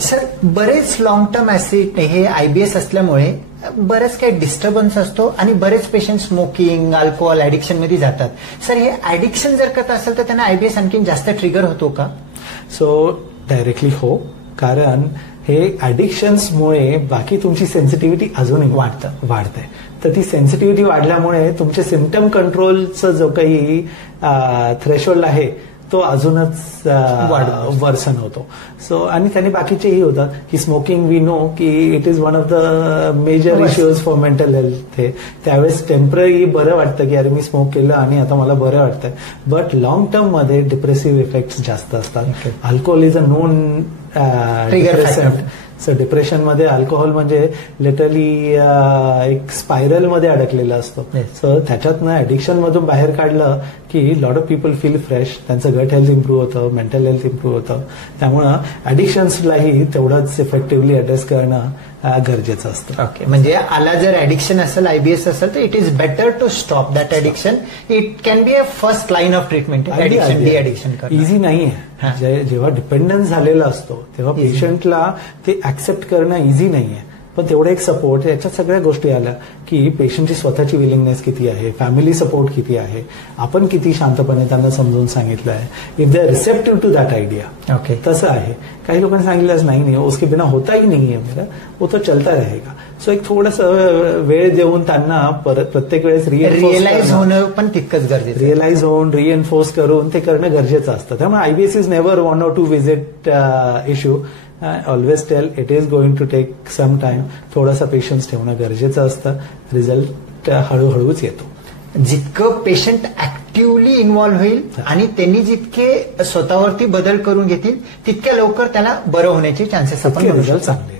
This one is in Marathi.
सर बरेच लॉंग टर्म ऍसिड हे IBS असल्यामुळे बरेच काही डिस्टर्बन्स असतो आणि बरेच पेशंट स्मोकिंग अल्कोहोल ऍडिक्शन मध्ये जातात. सर हे ऍडिक्शन जर करत असेल तर त्यांना IBS आणखी जास्त ट्रिगर होतो का? सो डायरेक्टली हो, कारण हे ॲडिक्शन्समुळे बाकी तुमची सेन्सिटिव्हिटी अजूनही वाढते. तर ती सेन्सिटिव्हिटी वाढल्यामुळे तुमचे सिम्पटम कंट्रोलचा जो काही थ्रेशोल्ड आहे तो अजूनच वर्सन होतो. सो आणि त्याने बाकीचेही होतात की स्मोकिंग वी नो की it is one of the major issues for mental health. हे त्यावेळेस टेम्पररी बरं वाटतं की अरे मी स्मोक केलं आणि आता मला बरं वाटतंय, बट लॉंग टर्म मध्ये डिप्रेसिव्ह इफेक्ट्स जास्त असतात. Alcohol is a known depressant. So depression मध्ये अल्कोहोल म्हणजे लिटरली एक स्पायरल मध्ये अडकलेला असतो. सो त्याच्यातनं ऍडिक्शन मधून बाहेर काढलं की lot of people feel fresh, त्यांचं गट हेल्थ इम्प्रूव्ह होतं, मेंटल हेल्थ इम्प्रूव्ह होतं. त्यामुळं ऍडिक्शन्सलाही तेवढंच इफेक्टिव्हली अड्रेस करणं गरजेचं असतं. ओके, म्हणजे आला जर ऍडिक्शन असेल IBS असेल तर it is better to stop that addiction. It can be a first line of treatment. Addiction de addiction easy नाहीये. जेव्हा डिपेंडन्स झालेला असतो तेव्हा पेशंटला ते ऍक्सेप्ट करणं इझी नाहीये. पण तेवढं एक सपोर्ट, याच्यात सगळ्या गोष्टी आल्या की पेशंटची स्वतःची विलिंगनेस किती आहे, फॅमिली सपोर्ट किती आहे, आपण किती शांतपणे त्यांना समजून सांगितलं आहे, if they are receptive to that idea. Okay, तसं आहे. काही लोकांनी सांगितलं नाही उसके बिना होता ही नाही है मेरा, वो तो चलता रहेगा. सो एक थोडंसं वेळ देऊन त्यांना प्रत्येक वेळेस रिअलाइज होणं पण तितकंच गरजेचं. रिअलाइज होऊन रिएन्फोर्स करून ते करणं गरजेचं असतं. त्यामुळे IBS is never 1 or 2 visit issue. Always tell it is going to take some time. थोडासा पेशन्स ठेवणं गरजेचं असतं. रिझल्ट हळूहळूच येतो. जितकं पेशंट ऍक्टिव्हली इन्व्हॉल्व्ह होईल आणि त्यांनी जितके स्वतःवरती बदल करून घेतील तितक्या लवकर त्याला बरं होण्याचे चान्सेस आपण रिझल्ट चांगले.